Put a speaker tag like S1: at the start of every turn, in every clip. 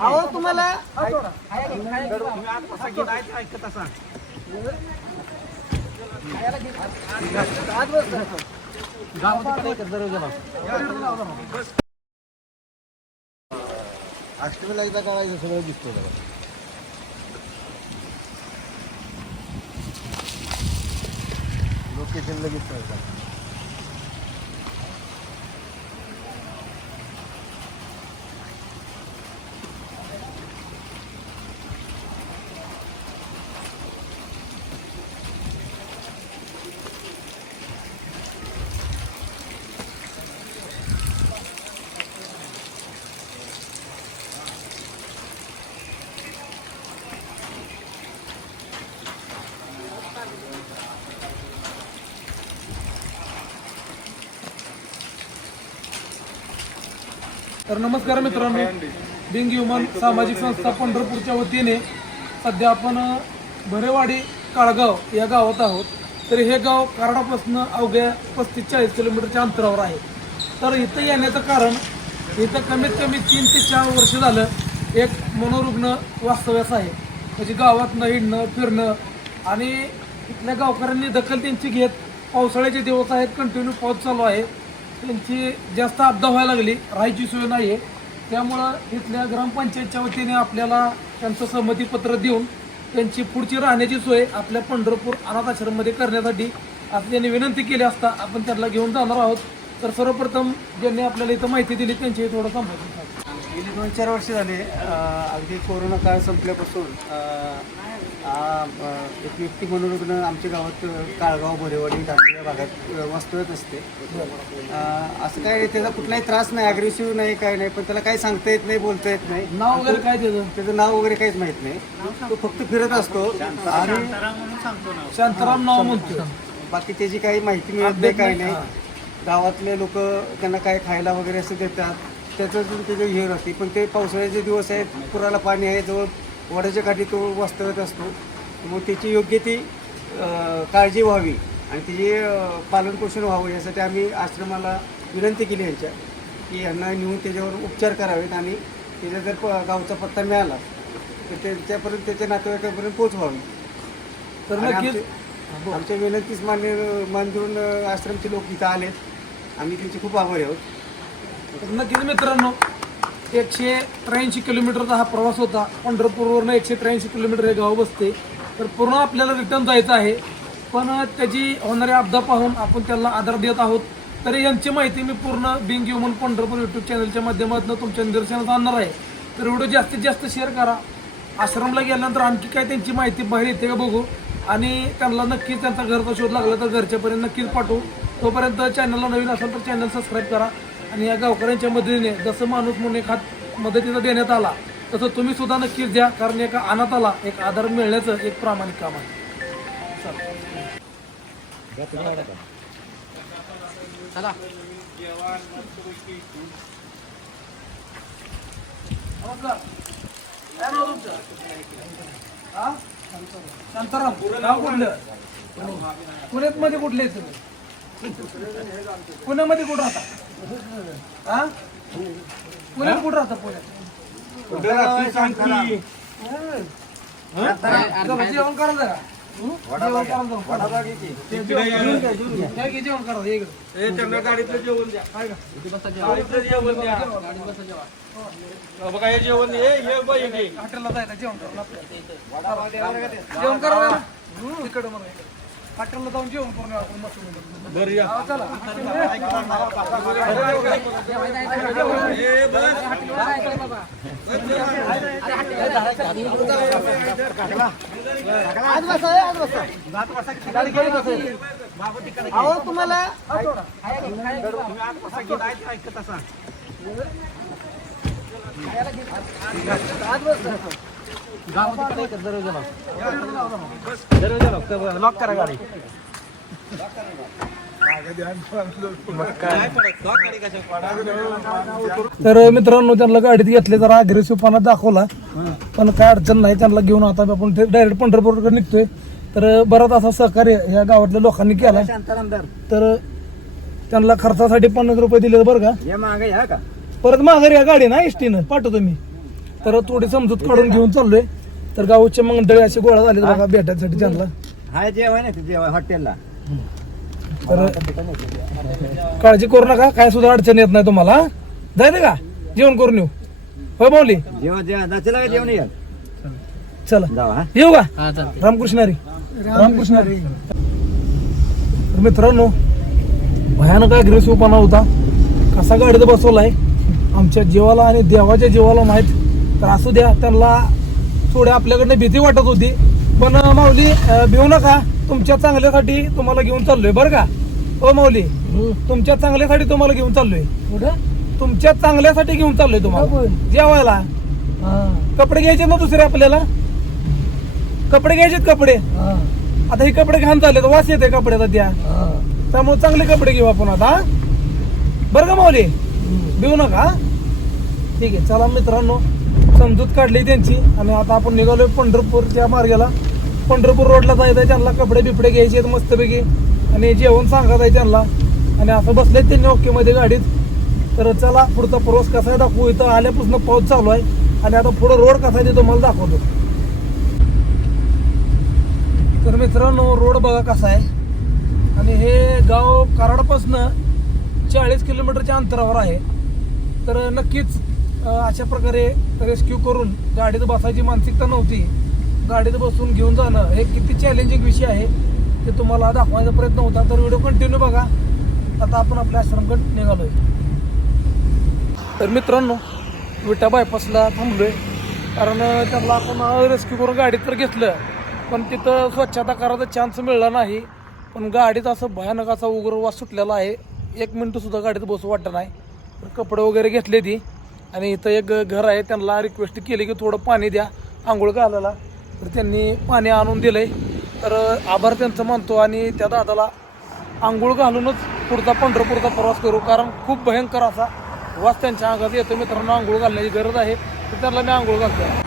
S1: अहो तुम्हाला
S2: अष्टमीला एकदा काढायचं सगळं दिसतो बघा. लोकेशन लगेच
S3: तर नमस्कार मित्रांनो. बिंग ह्युमन सामाजिक संस्था पंढरपूरच्या वतीने सध्या आपण भरेवाडी काळगाव या गावात आहोत. तर हे गाव कारडापासून अवघ्या पस्तीस चाळीस किलोमीटरच्या अंतरावर आहे. तर इथं येण्याचं कारण इथं कमीत कमी तीन ते चार वर्ष झालं एक मनोरुग्ण वास्तव्यास आहे. म्हणजे गावात हिंडणं फिरणं आणि इथल्या गावकऱ्यांनी दखल त्यांची घेत पावसाळ्याचे दिवस आहेत कंटिन्यू पाऊस चालू आहे. त्यांची जास्त आपदा व्हायला लागली राहायची सोय नाही आहे त्यामुळं इथल्या ग्रामपंचायतच्या वतीने आपल्याला त्यांचं सहमतीपत्र देऊन त्यांची पुढची राहण्याची सोय आपल्या पंढरपूर अनाथ आश्रममध्ये करण्यासाठी आता त्यांनी विनंती केली असता आपण त्यांना घेऊन जाणार आहोत. तर सर्वप्रथम ज्यांनी आपल्याला इथं माहिती दिली त्यांची थोडं संभाषण
S1: गेली दोन चार वर्ष झाले अगदी कोरोना काळ संपल्यापासून एक व्यक्ती मनोरुग्ण आमच्या गावात काळगाव भरेवाडी डांबे या भागात वास्तव्यात असते. असं काय त्याचा कुठलाही त्रास नाही अग्रेसिव्ह नाही काय नाही पण त्याला काही सांगता येत नाही बोलता येत नाही.
S3: नाव वगैरे काय त्याचं?
S1: त्याचं नाव वगैरे काहीच माहीत नाही. तो फक्त फिरत असतो आणि
S3: शांताराम नाव म्हणतो.
S1: बाकी त्याची काही माहिती मिळत नाही काही नाही गावातले लोक त्यांना काय खायला वगैरे असं देतात त्याचं त्याचं हे राहते. पण ते पावसाळ्याचे दिवस आहेत पुराला पाणी आहे जवळ वड्याच्या काठी तो वास्तव्यात असतो. मग त्याची योग्य ती काळजी व्हावी आणि तिचे पालनपोषण व्हावं यासाठी आम्ही आश्रमाला विनंती केली यांच्या की यांना नेऊन त्याच्यावर उपचार करावेत आणि त्याचा जर प- गावचा पत्ता मिळाला तर त्यांच्यापर्यंत त्याच्या नातेवाईकापर्यंत पोचवावी
S3: तर नक्कीच
S1: आमचे- आमच्या विनंतीच मान्य मान देऊन आश्रमचे लोक इथं आलेत. आम्ही त्यांचे खूप आभारी आहोत.
S3: नक्कीच मित्रांनो एकशे त्र्याऐंशी किलोमीटरचा हा प्रवास होता. पंढरपूरवरनं एकशे त्र्याऐंशी किलोमीटर हे गाव बसते. तर पूर्ण आपल्याला रिटर्न जायचं आहे. पण त्याची होणारी आपदा पाहून आपण त्याला आधार देत आहोत. तरी यांची माहिती मी पूर्ण बिंग ह्युमन पंढरपूर यूट्यूब चॅनलच्या माध्यमातून तुमच्या निदर्शनात आणणार आहे. तर व्हिडिओ जास्तीत जास्त शेअर करा. आश्रमला गेल्यानंतर आणखी काय त्यांची माहिती बाहेर येते का बघू. आणि त्यांना नक्कीच त्यांचा घरचा शोध लागला तर घरच्यापर्यंत नक्कीच पाठवू. तोपर्यंत चॅनलला नवीन असेल तर चॅनल सबस्क्राईब करा. आणि या गावकऱ्यांच्या मदतीने जसं माणूस म्हणून एक हात मदतीचा देण्यात आला तसं तुम्ही सुद्धा नक्कीच द्या कारण एका अनाथाला एक आधार मिळण्याचं एक प्रामाणिक काम आहे. चला. शांताराम. कुठलं? पुण्यात मध्ये कुठले आहेत तुम्ही? पुण्यामध्ये कुठं राहता? हा पुण्यात कुठं राहता पुण्यात? जेवण करा जरा.
S4: गाडीतलं जेवण द्या. जेवण द्या. बघा हे जेवण हे
S3: जेवण करा. जेवण करा जरा. हं, इकडं म्हणा इकडं. हॉटेलला जाऊन जेवण करून आपण मस्त
S4: बरं या.
S3: हा,
S4: लॉक करा गाडी
S3: तर मित्रांनो त्यांना गाडीत घेतले जरा अग्रेसिव्हपणा दाखवला. पण काय अडचण नाही त्यांना घेऊन आता आपण डायरेक्ट पंढरपूरकडे निघतोय. तर बराच असा सहकार्य या गावातल्या लोकांनी केला तर त्यांना खर्चासाठी पन्नास रुपये दिले बरं का?
S1: मागे का?
S3: परत माघारी या गाडी ना एसटीनं पाठवतो मी. तर थोडी समजूत काढून घेऊन चाललोय. तर गावचे मंडळी असे गोळा झाले बघा भेटायसाठी त्यांना.
S2: हाय जेवाय नाही जेवाय हॉटेलला.
S3: तर काळजी करू नका काय सुद्धा अडचण येत नाही तुम्हाला हा? जायचं का? जेवण करून येऊ. होय माऊली.
S2: जेवण जेवण नाचला का जेवण या
S3: चला.
S2: हा?
S3: येऊ का? रामकृष्णारी. रामकृष्णारी. तर मित्रांनो भयानक अग्रेसिव्हपणा होता. कसा गाडीत बसवलाय? आमच्या जीवाला आणि देवाच्या जीवाला माहीत. तर असू द्या त्यांना थोडी आपल्याकडनं भीती वाटत होती. पण माऊली भिवू नका. तुमच्या चांगल्यासाठी तुम्हाला घेऊन चाललोय बरं का? हो माऊली. तुमच्या चांगल्यासाठी तुम्हाला घेऊन चाललोय. तुमच्या चांगल्यासाठी घेऊन चाललोय तुम्हाला. जेवायला. कपडे घ्यायचे ना दुसरे आपल्याला? कपडे घ्यायचेत कपडे. आता हे कपडे घाण झाले तर वास येते कपड्याचा त्या. त्यामुळे चांगले कपडे घेऊ आपण आता हा? बरं का माऊली? देऊ नका. ठीक आहे चला मित्रांनो समजूत काढली त्यांची. आणि आता आपण निघालोय पंढरपूरच्या मार्गाला. पंढरपूर रोडला जायचं आहे त्यांना कपडे बिपडे घ्यायचे आहेत मस्तपैकी. आणि जेवण सांगत आहे त्यांना. आणि असं बसलेत त्यांनी ओकेमध्ये गाडीत. तर चला पुढचा प्रवास कसा आहे दाखवू. इथं आल्यापासून पाऊस चालू आहे. आणि आता पुढं रोड कसा आहे ते तुम्हाला दाखवतो. तर मित्रांनो रोड बघा कसा आहे. आणि हे गाव कराडपासनं चाळीस किलोमीटरच्या अंतरावर आहे. तर नक्कीच अशा प्रकारे रेस्क्यू करून गाडीत बसायची मानसिकता नव्हती. गाडीत बसून घेऊन जाणं हे किती चॅलेंजिंग विषय आहे ते तुम्हाला दाखवायचा प्रयत्न होता. तर व्हिडिओ कंटिन्यू बघा. आता आपण आपल्या आश्रमकडे निघालोय. तर मित्रांनो विटा बायपासला थांबलोय. कारण त्यांना आपण रेस्क्यू करून गाडीत तर घेतलं. पण तिथं स्वच्छता करायचा चान्स मिळला नाही. पण गाडीत असं भयानक असा उग्र वास सुटलेला आहे. एक मिनटंसुद्धा गाडीत बसू वाटत नाही. तर कपडे वगैरे घेतले ती. आणि इथं एक घर आहे त्यांना रिक्वेस्ट केली की थोडं पाणी द्या आंघोळ घालायला. तर त्यांनी पाणी आणून दिलंय. तर आभार त्यांचं मानतो आणि त्या दादाला आंघोळ घालूनच पुढचा पंढरपूरचा प्रवास करू. कारण खूप भयंकर असा वास त्यांच्या अंगात येतो. मित्रांनो आंघोळ घालण्याची गरज आहे. तर त्यांना मी आंघोळ घालतो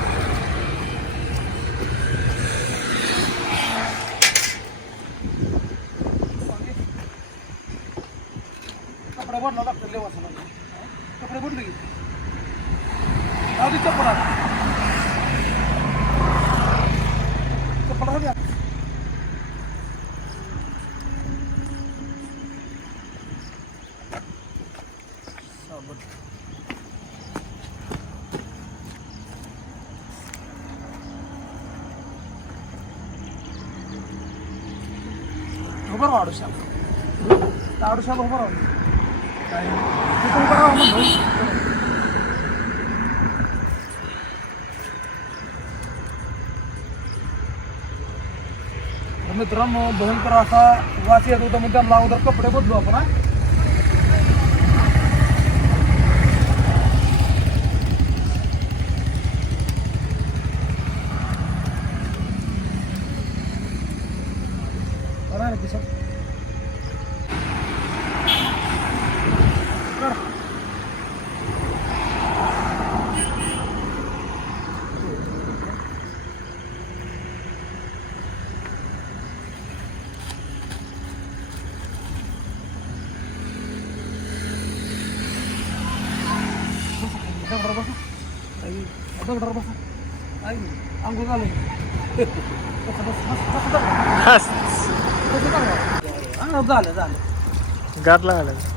S3: कपडे बदला लागतात लय वासाला. कपडे बदलू की आधी चप्पल आण. चप्पल राहू द्या. साबण. उभं राहा. आडुशाला आडुशाला तर मित्रांनो भयंकर असा वास येत होता म्हणजे मग त्यांना अगोदर कपडे बदलू आपण हा बरं आहे ना खिशात? काढ. दगडावर बसा. आई, दगडावर बसा. आई, अंघोळ झालं. बसा, बसा, बसा, बसा दगडावर. बसा दगडावर. हा, झालं झालं
S5: गाठ लागला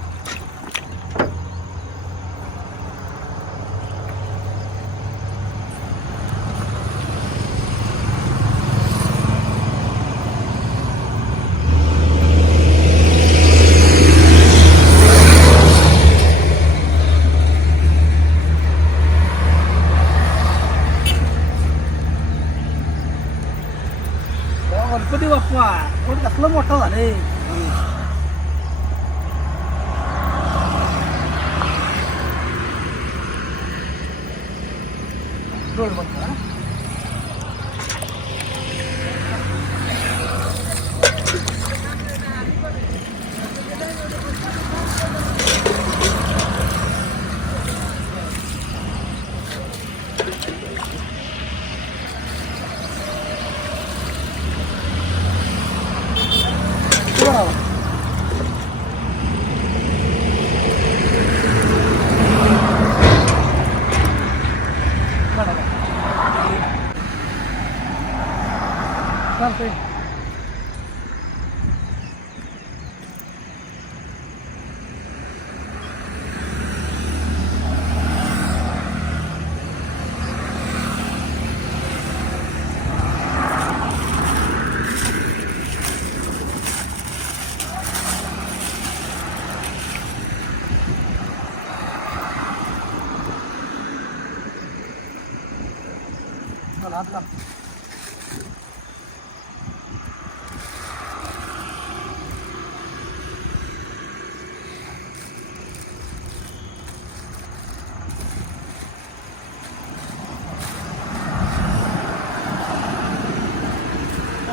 S3: चला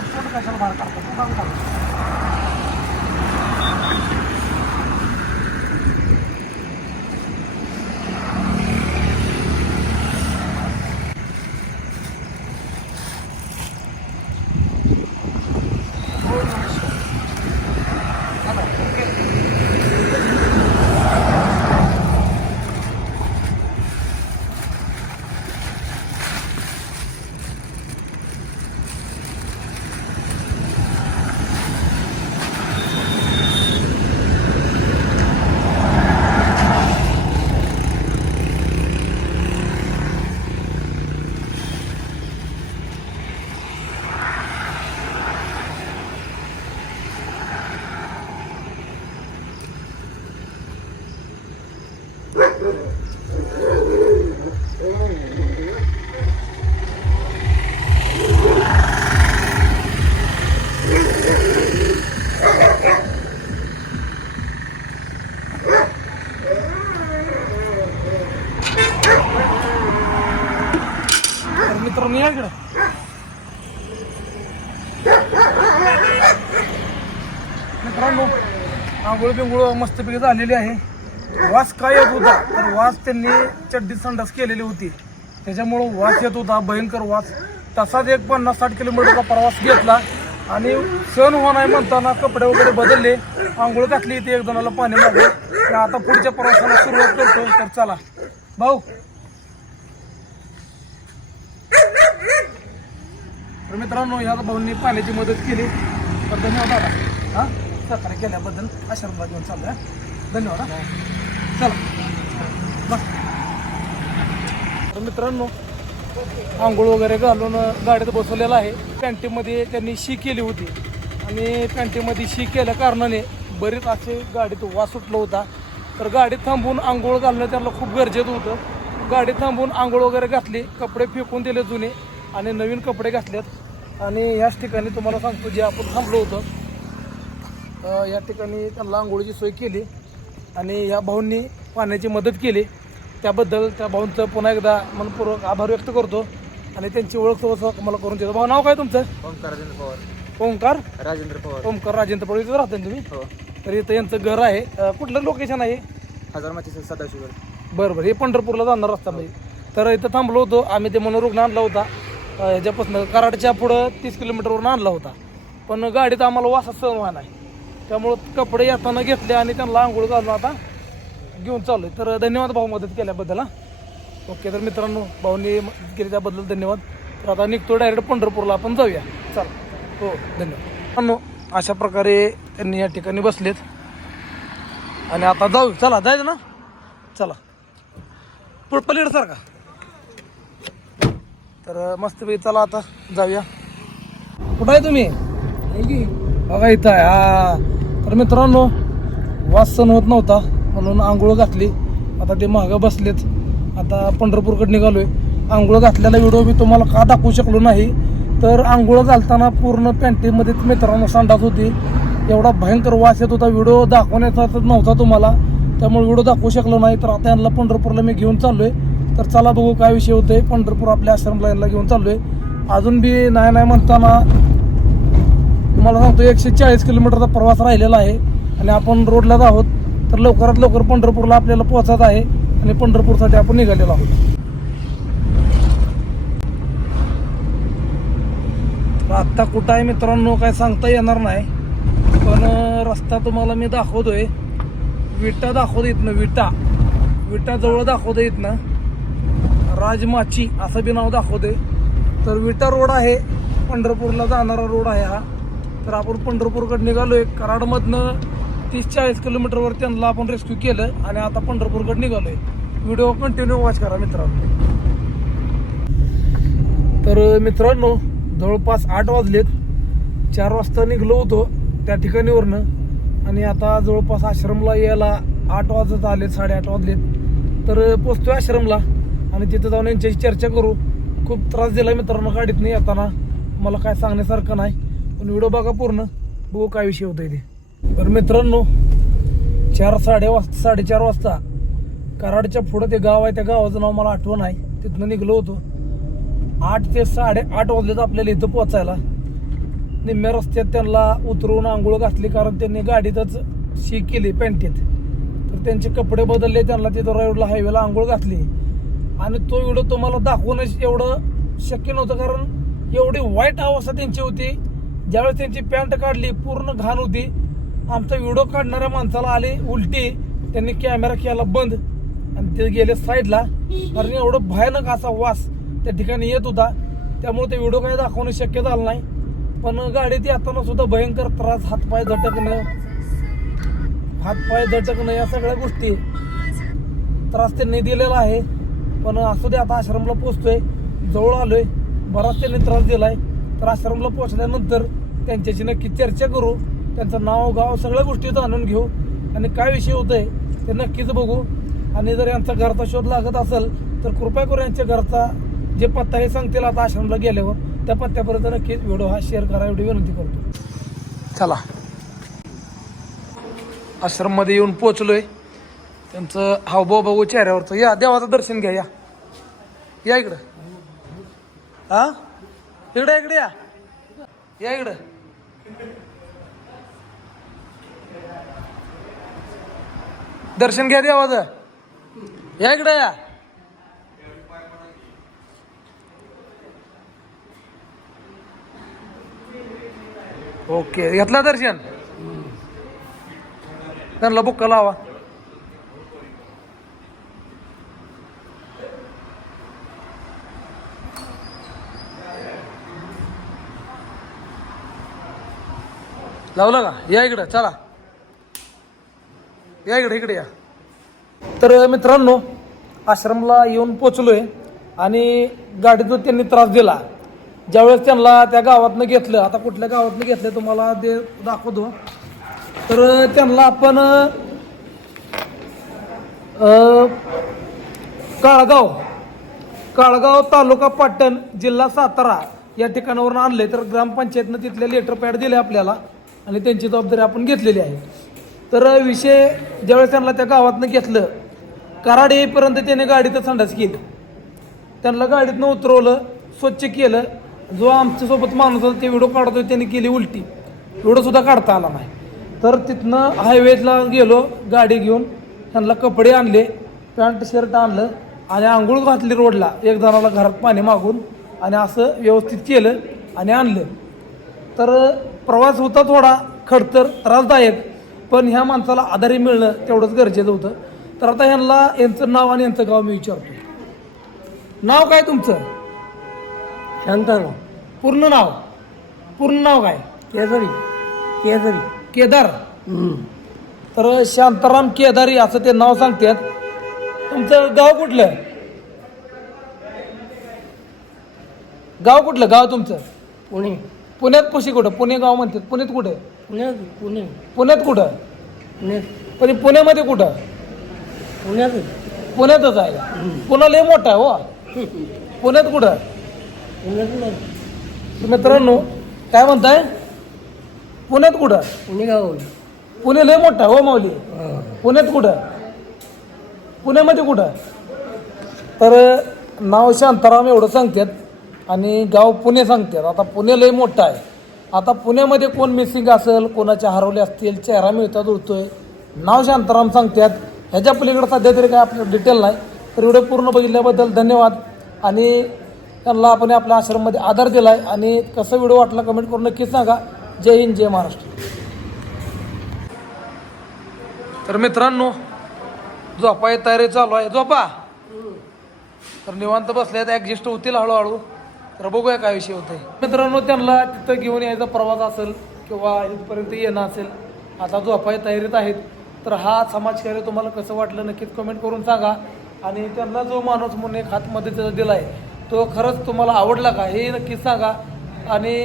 S3: आता कशाला बाहेर काढतो तू काम कर. तर मित्रांनो या इकडं मित्रांनो आंघोळ बिंगोळ मस्तपैकी झालेली आहे. वास काय येत होता? तर वास त्यांनी चड्डी संडास केलेली होती. त्याच्यामुळं वास येत होता भयंकर वास. तसाच एक पन्नास साठ किलोमीटरचा प्रवास घेतला आणि सण होणार नाही म्हणताना कपडे वगैरे बदलले आंघोळ घातली ती एक जणाला पाणी मागले तर आता पुढच्या प्रवासाला सुरुवात करतो तर चला. भाऊ. तर मित्रांनो ह्या भाऊंनी पाण्याची मदत केली. तर धन्यवाद दादा हा? सहकार्य केल्याबद्दल आशीर्वाद घेऊन चालू आहे धन्यवाद चला. तर मित्रांनो आंघोळ वगैरे घालून गाडीत बसवलेलं आहे. पॅन्टीमध्ये त्यांनी शी केली होती. आणि पॅन्टीमध्ये शी केल्या कारणाने बरेच असे गाडीत वास सुटला होता. तर गाडीत थांबून आंघोळ घालणं त्यांना खूप गरजेचं होतं. गाडीत थांबून आंघोळ वगैरे घातली कपडे फेकून दिले जुने आणि नवीन कपडे घातलेत. आणि ह्याच ठिकाणी तुम्हाला सांगतो जे आपण थांबलो होतं या ठिकाणी त्यांना आंघोळीची सोय केली आणि या भाऊंनी पाण्याची मदत केली. त्याबद्दल त्या भाऊंचं पुन्हा एकदा मनपूर्वक आभार व्यक्त करतो आणि त्यांची ओळख मला करून देतो. भाऊ नाव काय तुमचं?
S2: ओंकार राजेंद्र पवार.
S3: ओंकार?
S2: राजेंद्र पवार.
S3: ओंकार राजेंद्र पडवी इथं राहता तुम्ही?
S2: हो.
S3: तर इथं यांचं घर आहे. कुठलं लोकेशन आहे?
S2: हजार माची सदाशिवर.
S3: बरं बरं. हे पंढरपूरला जाणार रस्ता म्हणजे तर इथं थांबलो होतो. आम्ही ते मनोरुग्ण आणला होता. ह्याच्यापासून कराडच्या पुढं तीस किलोमीटरवरून आणला होता. पण गाडीत आम्हाला वासा सहन व्हायला नाही. त्यामुळं कपडे येताना घेतले आणि त्यांना आंघोळ घालून आता घेऊन चाललोय. तर धन्यवाद भाऊ मदत केल्याबद्दल हा. ओके तर मित्रांनो भाऊनी मदत केली त्याबद्दल धन्यवाद. तर आता निघतो डायरेक्ट पंढरपूरला आपण जाऊया. चला. हो धन्यवाद. अशा प्रकारे त्यांनी या ठिकाणी बसलेत. आणि आता जाऊ चला जायचं ना? चला. पुढ सारखा. तर मस्तपैकी चला आता जाऊया. कुठं आहे तुम्ही? बघा इथं आहे. हा. तर मित्रांनो वास सण होत नव्हता म्हणून आंघोळ घातली. आता ते मागं बसलेत. आता पंढरपूरकडे निघालोय. आंघोळ घातलेला व्हिडिओ मी तुम्हाला का दाखवू शकलो नाही? तर आंघोळ घालताना पूर्ण पॅन्टीमध्ये मित्रांनो सांडात होती. एवढा भयंकर वास येत होता. व्हिडिओ दाखवण्याचा तर नव्हता तुम्हाला. त्यामुळे व्हिडिओ दाखवू शकलो नाही. तर आता यांना पंढरपूरला मी घेऊन चाललोय. तर चला बघू काय विषय होते पंढरपूर आपल्या आश्रमला यांना घेऊन चाललोय. अजून बी नाही नाही म्हणताना तुम्हाला सांगतो एकशे चाळीस किलोमीटरचा प्रवास राहिलेला आहे आणि आपण रोडलाच आहोत. तर लवकरात लवकर पंढरपूरला आपल्याला पोहोचत आहे आणि पंढरपूरसाठी आपण निघालेलो आहोत. आत्ता कुठं आहे मित्रांनो काय सांगता येणार नाही. पण रस्ता तुम्हाला मी दाखवतोय. विटा दाखवतो इथनं विटा. विटा जवळ दाखवतो इथनं. राजमाची असं बी नाव दाखवते तर विटा रोड आहे पंढरपूरला जाणारा रोड आहे हा. तर आपण पंढरपूरकडे आहे कराडमधनं तीस चाळीस किलोमीटरवर त्यांना आपण रेस्क्यू केलं आणि आता पंढरपूरकडे आहे व्हिडिओ कंटिन्यू वॉच करा मित्रांनो. तर मित्रांनो जवळपास आठ वाजलेत. चार वाजता निघलो होतो त्या ठिकाणीवरनं. आणि आता जवळपास आश्रमला यायला आठ वाजत आलेत साडेआठ वाजलेत. तर पोचतोय आश्रमला आणि तिथं जाऊन यांच्याशी चर्चा करू. खूप त्रास दिला मित्रांनो गाडीत नाही येताना. मला काय सांगण्यासारखं नाही. पण व्हिडिओ बघा पूर्ण. बघू काय विषय होतोय ते. तर मित्रांनो चार साडे वाजता साडेचार वाजता कराडच्या पुढं ते गाव आहे त्या गावाचं नाव मला आठवण आहे. तिथनं निघलो होतो. आठ ते साडे आठ वाजलेत आपल्याला इथं पोचायला निम्म्या रस्त्यात त्यांना उतरवून आंघोळ घातली कारण त्यांनी गाडीतच शी केली पॅन्टीत. तर त्यांचे कपडे बदलले त्यांना तिथं रोडला हायवेला आंघोळ घातली. आणि तो व्हिडिओ तुम्हाला दाखवणं एवढं शक्य नव्हतं कारण एवढी वाईट अवस्था त्यांची होती. ज्यावेळेस त्यांची पॅन्ट काढली पूर्ण घाण होती. आमचा व्हिडिओ काढणाऱ्या माणसाला आली उलटी. त्यांनी कॅमेरा केला बंद. आणि ते गेले साईडला कारण एवढं भयानक असा वास त्या ठिकाणी येत होता. त्यामुळे ते व्हिडिओ काही दाखवणं शक्य झालं नाही. पण गाडीत येताना सुद्धा भयंकर त्रास हातपाय झटकणं हातपाय झटकणं या सगळ्या गोष्टी त्रास त्यांनी दिलेला आहे. पण असू दे आता आश्रमला पोचतोय जवळ आलोय. बराच त्यांनी त्रास दिलाय. तर आश्रमला पोचल्यानंतर त्यांच्याशी नक्की चर्चा करू त्यांचं नाव गाव सगळ्या गोष्टी जाणून घेऊ. आणि काय विषय होतोय ते नक्कीच बघू. आणि जर यांचा घरचा शोध लागत असेल तर कृपया करून यांच्या घरचा जे पत्ता हे सांगतील आता आश्रमला गेल्यावर. त्या पत्त्यापर्यंत नक्कीच व्हिडिओ हा शेअर करा एवढी विनंती करतो. चला. आश्रममध्ये येऊन पोचलोय त्यांचं हावभाव बघू चेहऱ्यावरचं. या देवाचं दर्शन घ्या या. या इकडं. हा? इकडे इकडे या. या इकडं. दर्शन घ्या देवाचं. या इकडे या. ओके घेतला दर्शन? त्यांना बुक्का लावा. लावलं का? या इकडं चला. या इकडे इकडे या. तर मित्रांनो आश्रमला येऊन पोचलोय आणि गाडीतून त्यांनी त्रास दिला. ज्यावेळेस त्यांना त्या गावातनं घेतलं आता कुठल्या गावातनं घेतलं तुम्हाला ते दाखवतो. तर त्यांना आपण काळगाव काळगाव तालुका पाटण जिल्हा सातारा या ठिकाणावरून आणले तर ग्रामपंचायतनं तिथले लेटर पॅड दिले आपल्याला. आणि त्यांची जबाबदारी आपण घेतलेली आहे. तर विषय ज्यावेळेस त्यांना त्या गावातनं घेतलं कराड येईपर्यंत त्याने गाडीतच संडास केली. त्यांना गाडीतनं उतरवलं स्वच्छ केलं. जो आमच्यासोबत माणूस होता ते व्हिडिओ काढतो त्याने केली उलटी. व्हिडिओ सुद्धा काढता आला नाही. तर तिथनं हायवेला गेलो गाडी घेऊन. त्यांना कपडे आणले पॅन्ट शर्ट आणलं आणि आंघोळ घातली रोडला. एक जणाला घरात पाणी मागून आणि असं व्यवस्थित केलं आणि आणलं. तर प्रवास होता थोडा खडतर त्रासदायक पण ह्या माणसाला आधारी मिळणं तेवढंच गरजेचं होतं. तर आता ह्यांना यांचं नाव आणि यांचं गाव मी विचारतो. नाव काय तुमचं?
S1: शांताराम
S3: पूर्ण नाव? पूर्ण नाव काय?
S1: केसरी. केसरी.
S3: केदार? तर शांताराम केदारी असं ते नाव सांगतात. तुमचं गाव कुठलं? गाव कुठलं? गाव तुमचं?
S1: पुणे.
S3: पुण्यात कशी कुठं? पुणे गाव म्हणतात. पुण्यात कुठे?
S1: पुण्यात पुणे.
S3: पुण्यात कुठं?
S1: पुण्यात
S3: पण पुण्यामध्ये कुठं?
S1: पुण्यात.
S3: पुण्यातच आहे. पुणे लय मोठा आहे हो. पुण्यात कुठं?
S1: पुण्यात
S3: मित्रांनो काय म्हणताय? पुण्यात कुठं?
S1: पुणे गाव.
S3: पुणे लय मोठा आहे हो माऊली. पुण्यात कुठं? पुण्यामध्ये कुठं? तर नाव शांताराम एवढं सांगतात. आणि गाव पुणे सांगतात आता पुणे लय मोठं आहे. आता पुण्यामध्ये कोण मिसिंग असेल कोणाचे हरवले असतील चेहरा मिळतात उरतोय नाव शांताराम सांगतात ह्याच्या पलीकडे सध्या तरी काय आपलं डिटेल नाही. तर एवढं पूर्ण बघितल्याबद्दल धन्यवाद. आणि त्यांना आपण आपल्या आश्रममध्ये आधार दिला आहे आणि कसं व्हिडिओ वाटला कमेंट करून नक्कीच सांगा. जय हिंद जय महाराष्ट्र. तर मित्रांनो झोपा तयारी चालू आहे. झोपा. तर निवांत बसल्यात. ॲडजस्ट होतील हळूहळू. तर बघूया काय विषय आहे मित्रांनो त्यांना तिथं घेऊन यायचा प्रवास असेल किंवा इथपर्यंत येणं असेल आता झोपाय तयारीत आहेत. तर हा समाजकार्य तुम्हाला कसं वाटलं नक्कीच कमेंट करून सांगा. आणि त्यांना जो माणूस म्हणून एक हातमध्ये त्याचा दिला आहे तो खरंच तुम्हाला आवडला का हे नक्कीच सांगा. आणि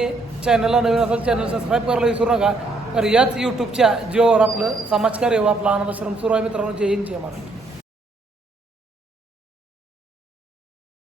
S3: चॅनलला नवीन असेल चॅनल सबस्क्राईब करायला विसरू नका. तर याच यूट्यूबच्या जिओवर आपलं समाजकार्य व आपला आनंदाश्रम सुरू आहे मित्रांनो. जय हिंद जय महाराष्ट्र.